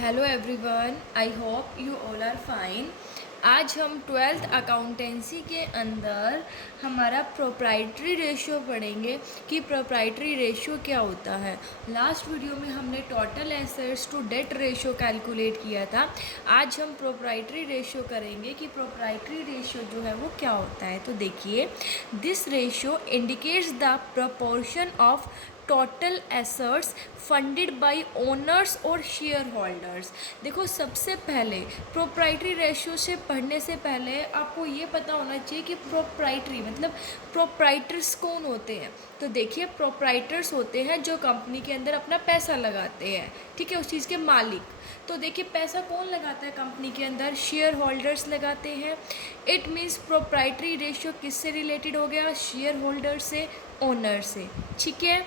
Hello everyone, I hope you all are fine. आज हम twelfth accountancy के अंदर हमारा प्रोप्राइटरी रेशियो पढ़ेंगे कि प्रोप्राइटरी रेशियो क्या होता है। लास्ट वीडियो में हमने total assets to debt ratio calculate किया था। आज हम प्रोप्राइटरी रेशियो करेंगे कि प्रोप्राइटरी रेशियो जो है वो क्या होता है। तो देखिए, this ratio indicates the proportion of total assets funded by owners और शेयर होल्डर्स। देखो, सबसे पहले प्रोप्राइटरी रेशियो से पढ़ने से पहले आपको ये पता होना चाहिए कि प्रोप्राइटरी मतलब प्रोप्राइटर्स कौन होते हैं। तो देखिए, प्रोप्राइटर्स होते हैं जो कंपनी के अंदर अपना पैसा लगाते हैं, ठीक है, उस चीज़ के मालिक। तो देखिए, पैसा कौन लगाता है कंपनी के अंदर? शेयर होल्डर्स लगाते हैं। इट मीन्स प्रोप्राइटरी रेशियो किससे रिलेटेड हो गया? शेयर होल्डर से, ओनर से, ठीक है।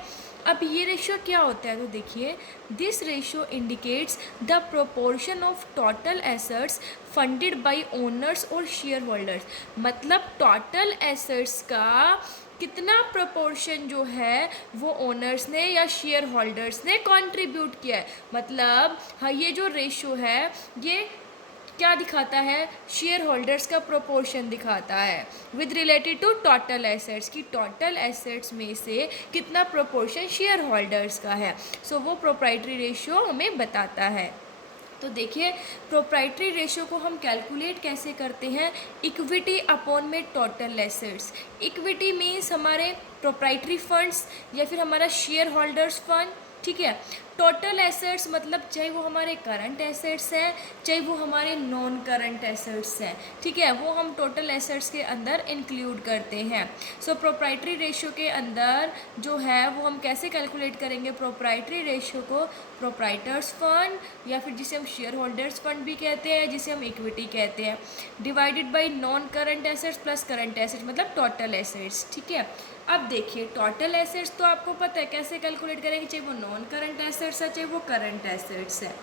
अब ये रेशियो क्या होता है? तो देखिए, this ratio indicates the proportion of total assets funded by owners और शेयर होल्डर्स। मतलब टोटल एसेट्स का कितना प्रोपोर्शन जो है वो ओनर्स ने या शेयर होल्डर्स ने कंट्रीब्यूट किया है। मतलब हाँ, ये जो रेशियो है ये क्या दिखाता है? शेयर होल्डर्स का प्रोपोर्शन दिखाता है with related to total assets, की टोटल एसेट्स में से कितना प्रोपोर्शन शेयर होल्डर्स का है। सो वो प्रोप्राइटरी रेशियो हमें बताता है। तो देखिए, प्रोप्राइटरी रेशियो को हम कैलकुलेट कैसे करते हैं? इक्विटी अपॉन में टोटल एसेट्स। इक्विटी मीन्स हमारे प्रोप्राइटरी फंड्स या फिर हमारा शेयर होल्डर्स फंड, ठीक है। टोटल एसेट्स मतलब चाहे वो हमारे करंट एसेट्स हैं चाहे वो हमारे नॉन करंट एसेट्स हैं, ठीक है, वो हम टोटल एसेट्स के अंदर इंक्लूड करते हैं। सो प्रोप्राइटरी रेशियो के अंदर जो है वो हम कैसे कैलकुलेट करेंगे प्रोप्राइटरी रेशियो को? प्रोप्राइटर्स फंड या फिर जिसे हम शेयर होल्डर्स फंड भी कहते हैं, जिसे हम इक्विटी कहते हैं, divided by non current assets plus current assets मतलब टोटल एसेट्स, ठीक है। अब देखिए, टोटल एसेट्स तो आपको पता है कैसे कैलकुलेट करेंगे, चाहे वो नॉन करंट एसेट्स है चाहे वो करंट एसेट्स है,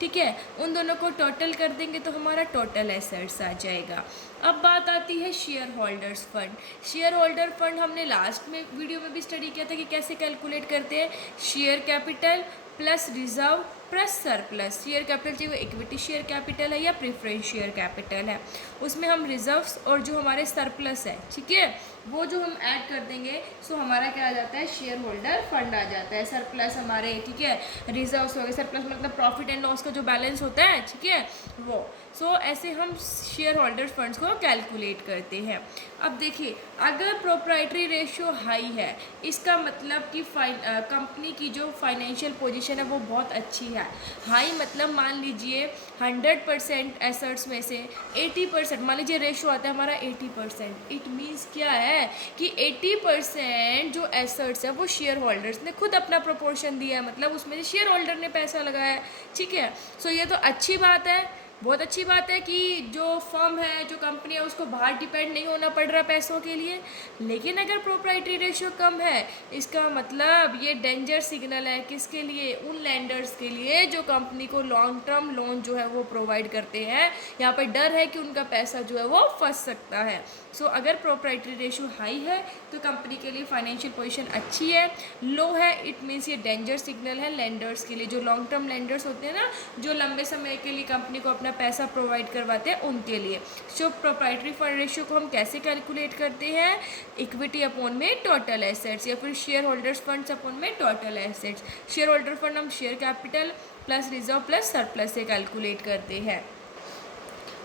ठीक है। उन दोनों को टोटल कर देंगे तो हमारा टोटल एसेट्स आ जाएगा। अब बात आती है share holders fund. Share holder fund हमने लास्ट में वीडियो में भी स्टडी किया था कि कैसे कैलकुलेट करते हैं। Share capital plus reserve plus surplus. Share capital चाहे वो इक्विटी शेयर कैपिटल है या प्रेफरेंस शेयर कैपिटल है, उसमें हम रिजर्व्स और जो हमारे सरप्लस है, ठीक है, वो जो हम ऐड कर देंगे सो हमारा क्या आ जाता है? शेयर होल्डर फंड आ जाता है। सरप्लस हमारे, ठीक है, रिजर्व्स हो गए, सरप्लस मतलब प्रॉफिट एंड लॉस का जो बैलेंस होता है, ठीक है, वो। सो ऐसे हम शेयर होल्डर्स फंड्स को कैलकुलेट करते हैं। अब देखिए, अगर प्रोप्राइटरी रेशियो हाई है इसका मतलब कि कंपनी की जो फाइनेंशियल पोजीशन है वो बहुत अच्छी है। हाई मतलब मान लीजिए 100% एसेट्स में से 80%, मान लीजिए रेशियो आता है हमारा 80%। इट मीन्स क्या है कि 80% जो एसेट्स है वो शेयर होल्डर्स ने खुद अपना प्रोपोर्शन दिया है, मतलब उसमें से शेयर होल्डर ने पैसा लगाया है, ठीक है। सो ये तो अच्छी बात है, बहुत अच्छी बात है कि जो फर्म है, जो कंपनी है, उसको बाहर डिपेंड नहीं होना पड़ रहा पैसों के लिए। लेकिन अगर प्रोप्राइटरी रेशियो कम है इसका मतलब ये डेंजर सिग्नल है किसके लिए? उन लैंडर्स के लिए जो कंपनी को लॉन्ग टर्म लोन जो है वो प्रोवाइड करते हैं। यहाँ पर डर है कि उनका पैसा जो है वो फंस सकता है। सो अगर प्रोप्राइटरी रेशियो हाई है तो कंपनी के लिए फाइनेंशियल पोजीशन अच्छी है। लो है इट मीन्स ये डेंजर सिग्नल है लैंडर्स के लिए, जो लॉन्ग टर्म लैंडर्स होते हैं ना, जो लंबे समय के लिए कंपनी को अपना पैसा प्रोवाइड करवाते हैं, उनके लिए। सो प्रोप्राइटरी फंड रेशियो को हम कैसे कैलकुलेट करते हैं? इक्विटी अपॉन में टोटल एसेट्स या फिर शेयर होल्डर्स फंड्स अपॉन में total assets. Share holder fund हम share capital plus reserve plus surplus से कैलकुलेट करते हैं।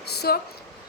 सो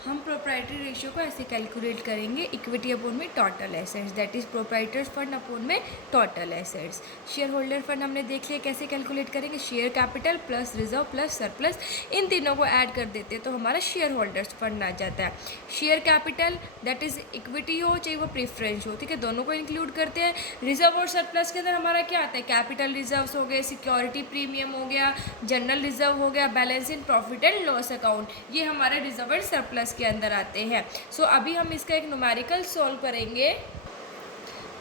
हम प्रोप्राइटरी रेशियो को ऐसे कैलकुलेट करेंगे, इक्विटी अपॉन में total assets, that is proprietors fund upon में total assets. Share holder fund हमने देख लिया कैसे कैलकुलेट करेंगे, share capital plus reserve plus surplus, इन तीनों को ऐड कर देते तो हमारा शेयर होल्डर्स फंड आ जाता है। Share capital that is equity हो चाहे वो प्रेफरेंस हो, ठीक है, दोनों को इंक्लूड करते हैं। रिजर्व और सरप्लस के अंदर हमारा क्या आता है? कैपिटल रिजर्व्स हो गए, सिक्योरिटी प्रीमियम हो गया, जनरल रिजर्व हो गया, balance in profit and loss account, ये हमारे रिजर्व एंड सरप्लस के अंदर आते हैं। सो अभी हम इसका एक न्यूमेरिकल सॉल्व करेंगे।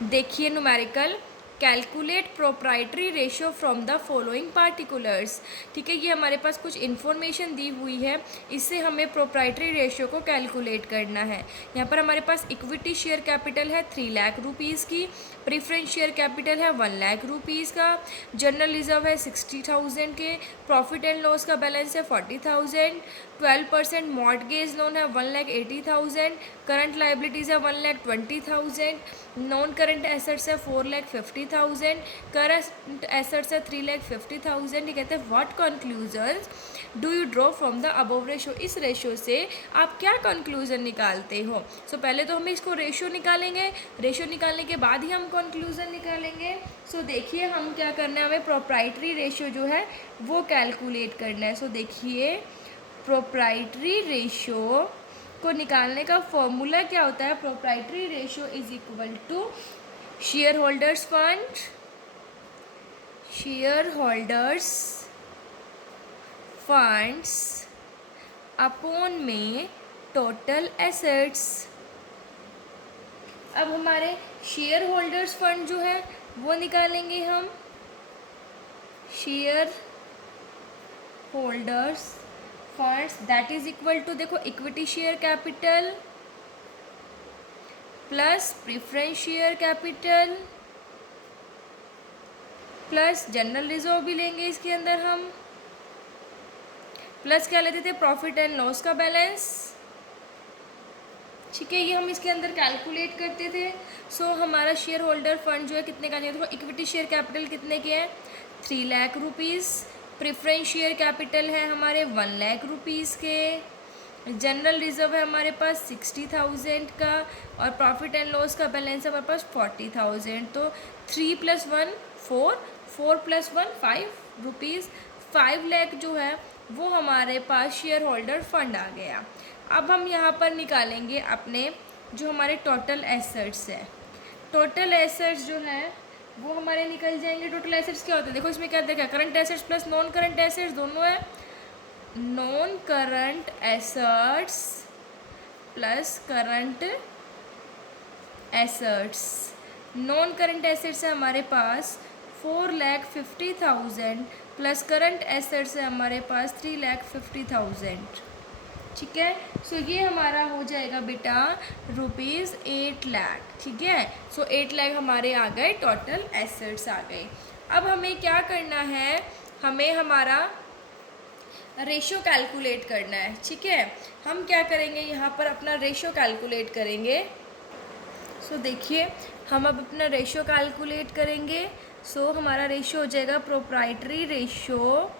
देखिए numerical, calculate proprietary ratio from the following particulars. ठीक है, ये हमारे पास कुछ इन्फॉर्मेशन दी हुई है, इससे हमें प्रोप्राइटरी रेशियो को कैलकुलेट करना है। यहाँ पर हमारे पास इक्विटी शेयर कैपिटल है 3 लाख रुपीज़ की, प्रीफरेंस शेयर कैपिटल है 1 लाख रुपीज़ का, जनरल रिजर्व है 60,000 के, प्रॉफिट एंड लॉस का बैलेंस है 40,000, 12% मॉर्टगेज लोन है 1,80,000, करंट लाइबिलिटीज़ है 1,20,000, नॉन करंट एसेट्स है 4,50,000, करंट एसेट्स है 3,50,000। ये कहते हैं what conclusions do you draw from the above ratio. इस रेशो से आप क्या कंक्लूजन निकालते हो। सो पहले तो हम इसको रेशो निकालेंगे, रेशो निकालने के बाद ही हम कंक्लूजन निकालेंगे। सो देखिए हम क्या करना है, हमें प्रोप्राइटरी रेशो जो है वो कैलकुलेट करना है। सो देखिए प्रोप्राइटरी रेशो को निकालने का फॉर्मूला क्या होता है, proprietary ratio is equal to share holders fund, share holders funds upon में टोटल एसेट्स। अब हमारे शेयर होल्डर्स फंड जो है वो निकालेंगे हम, share holders funds that is equal to, देखो equity share capital plus preference share capital plus general reserve भी लेंगे इसके अंदर हम, प्लस क्या लेते थे, प्रॉफिट एंड लॉस का बैलेंस। ठीक है, ये हम इसके अंदर कैलकुलेट करते थे। सो हमारा शेयर होल्डर फंड जो है कितने का चाहिए, देखो इक्विटी शेयर कैपिटल कितने के हैं 3 lakh rupees, preference share capital है हमारे 1 लाख रुपीज़ के, जनरल रिजर्व है हमारे पास 60,000 का, और प्रॉफिट एंड लॉस का बैलेंस है हमारे पास 40,000। तो 3 + 1 4, 4 + 1 5 रुपीज़, 5 लाख जो है वो हमारे पास शेयर होल्डर फंड आ गया। अब हम यहाँ पर निकालेंगे अपने जो हमारे टोटल एसेट्स है, टोटल एसेट्स जो है वो हमारे निकल जाएंगे। टोटल एसेट्स क्या होते हैं, देखो इसमें क्या देखा, current assets plus non current assets दोनों है, non current assets plus current assets. Non current assets है हमारे पास 4,50,000 प्लस करंट एसेट्स है हमारे पास 3,50,000। ठीक है, सो ये हमारा हो जाएगा बेटा ₹8 लाख। ठीक है, सो 8 लाख हमारे आ गए, टोटल एसेट्स आ गए। अब हमें क्या करना है, हमें हमारा रेशो कैलकुलेट करना है। ठीक है, हम क्या करेंगे, यहाँ पर अपना रेशो कैलकुलेट करेंगे। सो देखिए हम अब अपना रेशो कैलकुलेट करेंगे। सो हमारा रेशो हो जाएगा proprietary ratio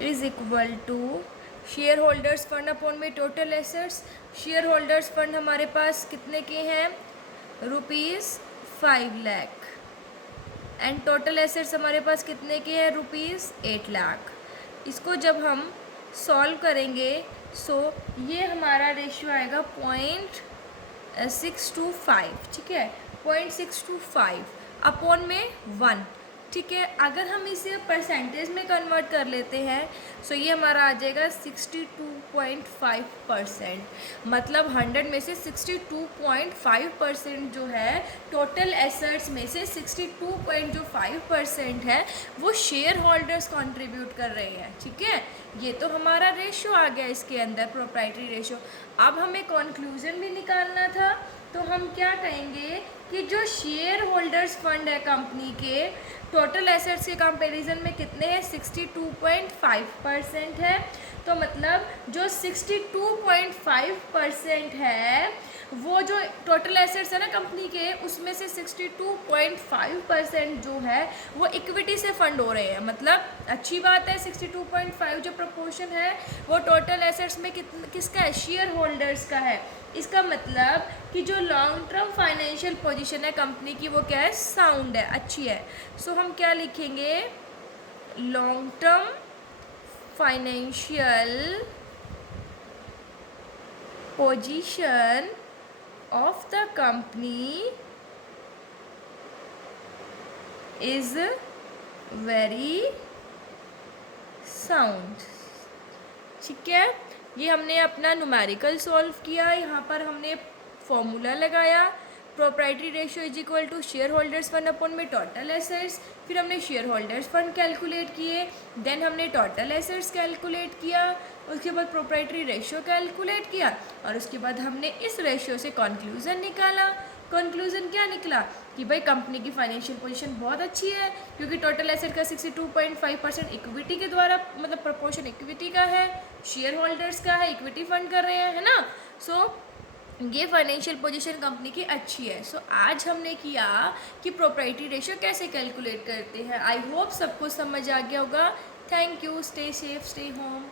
is equal to share holders fund upon में total assets. Share holders fund हमारे पास कितने के हैं, ₹5 लाख, एंड टोटल एसेट्स हमारे पास कितने के हैं, ₹8 लाख। इसको जब हम सॉल्व करेंगे सो ये हमारा रेशियो आएगा 0.625। ठीक है, 0.625 अपॉन में 1। ठीक है, अगर हम इसे परसेंटेज में कन्वर्ट कर लेते हैं सो ये हमारा आ जाएगा 62.5%। मतलब 100 में से 62.5% जो है, टोटल एसेट्स में से 62.5% है वो शेयर होल्डर्स कंट्रीब्यूट कर रहे हैं। ठीक है, ये तो हमारा रेशो आ गया इसके अंदर, प्रोप्राइटरी रेशो। अब हमें कंक्लूजन भी निकालना था, तो हम क्या कहेंगे कि जो शेयर होल्डर्स फंड है कंपनी के, टोटल एसेट्स के कंपैरिजन में कितने हैं, 62.5% है। तो मतलब जो 62.5% है वो जो टोटल एसेट्स है ना कंपनी के, उसमें से 62.5% जो है वो इक्विटी से फंड हो रहे हैं। मतलब अच्छी बात है, 62.5 जो प्रोपोर्शन है वो टोटल एसेट्स में किसका है, शेयर होल्डर्स का है। इसका मतलब कि जो लॉन्ग टर्म फाइनेंशियल पोजीशन है कंपनी की वो क्या है, साउंड है, अच्छी है। सो हम क्या लिखेंगे, long term financial position of the company is very sound। ठीक है, ये हमने अपना न्यूमेरिकल सॉल्व किया, यहाँ पर हमने फॉर्मूला लगाया, proprietary ratio is equal to share holders fund upon में टोटल एसेट्स, फिर हमने शेयर होल्डर्स फंड कैलकुलेट किए, देन हमने टोटल एसेट्स कैलकुलेट किया, उसके बाद प्रोप्राइटरी रेशियो कैलकुलेट किया, और उसके बाद हमने इस रेशियो से कंक्लूजन निकाला। कंक्लूजन क्या निकला कि भाई कंपनी की फाइनेंशियल पोजीशन बहुत अच्छी है, क्योंकि टोटल एसेट का 62.5% इक्विटी के द्वारा, मतलब प्रपोर्शन इक्विटी का है, शेयर होल्डर्स का है, इक्विटी फंड कर रहे हैं, है ना। सो ये फाइनेंशियल पोजीशन कंपनी की अच्छी है। सो आज हमने किया कि प्रोप्राइटरी रेशियो कैसे कैलकुलेट करते हैं। आई होप सबको समझ आ गया होगा। Thank you. Stay safe, stay home.